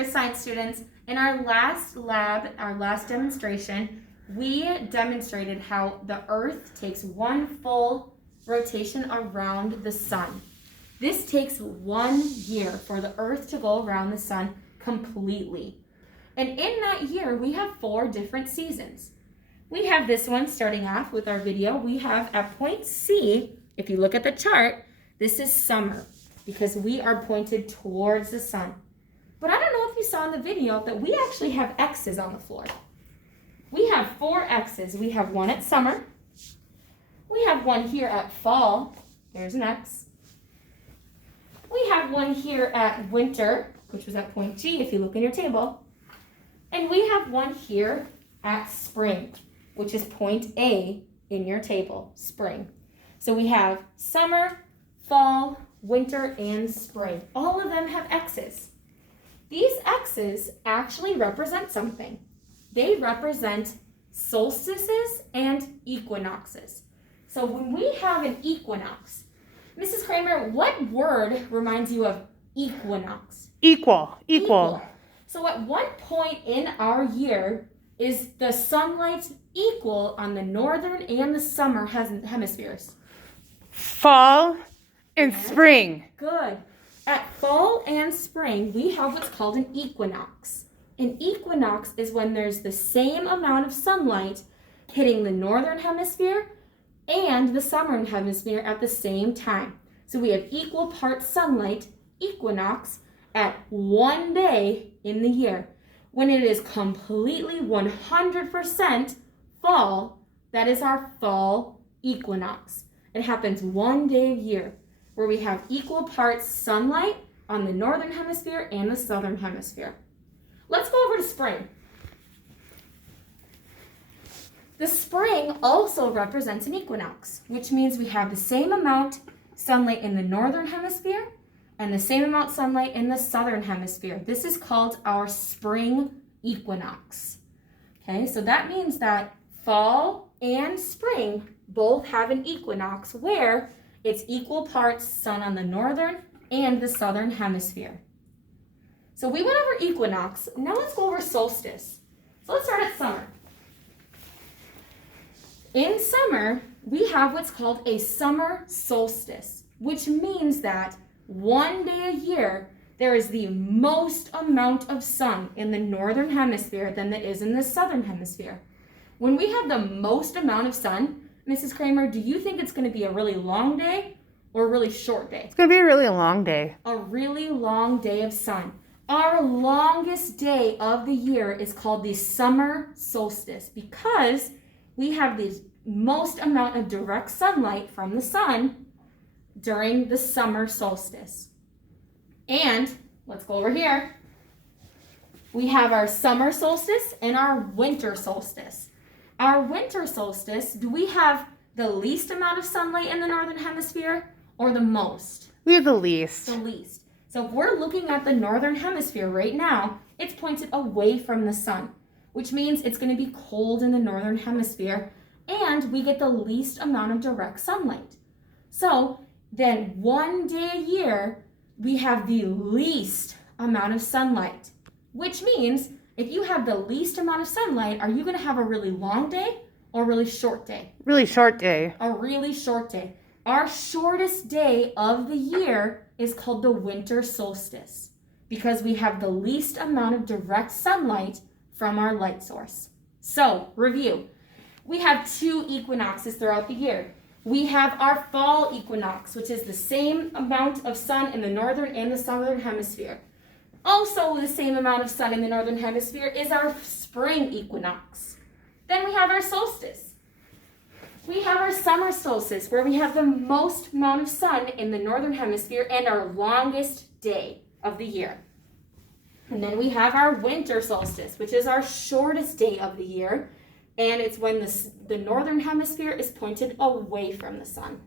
Science students, in our last demonstration, we demonstrated how the Earth takes one full rotation around the sun. This takes 1 year for the Earth to go around the sun completely. And in that year, we have 4 different seasons. We have this one starting off with our video. We have at point C, if you look at the chart, this is summer because we are pointed towards the sun. But I don't know if you saw in the video that we actually have X's on the floor. We have 4 X's. We have one at summer. We have one here at fall. There's an X. We have one here at winter, which was at point G if you look in your table. And we have one here at spring, which is point A in your table, spring. So we have summer, fall, winter, and spring. All of them have X's. These X's actually represent something. They represent solstices and equinoxes. So when we have an equinox, Mrs. Kramer, what word reminds you of equinox? Equal. So at what point in our year is the sunlight equal on the northern and the summer hemispheres? Fall and spring. Good. At fall and spring, we have what's called an equinox. An equinox is when there's the same amount of sunlight hitting the northern hemisphere and the southern hemisphere at the same time. So we have equal parts sunlight, equinox, at 1 day in the year. When it is completely 100% fall, that is our fall equinox. It happens 1 day a year, where we have equal parts sunlight on the northern hemisphere and the southern hemisphere. Let's go over to spring. The spring also represents an equinox, which means we have the same amount sunlight in the northern hemisphere and the same amount sunlight in the southern hemisphere. This is called our spring equinox. Okay, so that means that fall and spring both have an equinox where it's equal parts sun on the northern and the southern hemisphere. So we went over equinox. Now let's go over solstice. So let's start at summer. In summer, we have what's called a summer solstice, which means that 1 day a year, there is the most amount of sun in the northern hemisphere than there is in the southern hemisphere. When we have the most amount of sun, Mrs. Kramer, do you think it's going to be a really long day or a really short day? It's going to be a really long day. A really long day of sun. Our longest day of the year is called the summer solstice because we have the most amount of direct sunlight from the sun during the summer solstice. And let's go over here. We have our summer solstice and our winter solstice. Our winter solstice, do we have the least amount of sunlight in the northern hemisphere or the most? We have the least. The least. So if we're looking at the northern hemisphere right now, it's pointed away from the sun, which means it's going to be cold in the northern hemisphere and we get the least amount of direct sunlight. So then 1 day a year, we have the least amount of sunlight, which means if you have the least amount of sunlight, are you going to have a really long day or a really short day? Really short day. A really short day. Our shortest day of the year is called the winter solstice because we have the least amount of direct sunlight from our light source. So, review. We have 2 equinoxes throughout the year. We have our fall equinox, which is the same amount of sun in the northern and the southern hemisphere. Also the same amount of sun in the northern hemisphere is our spring equinox. Then we have our solstice. We have our summer solstice where we have the most amount of sun in the northern hemisphere and our longest day of the year. And then we have our winter solstice, which is our shortest day of the year. And it's when the northern hemisphere is pointed away from the sun.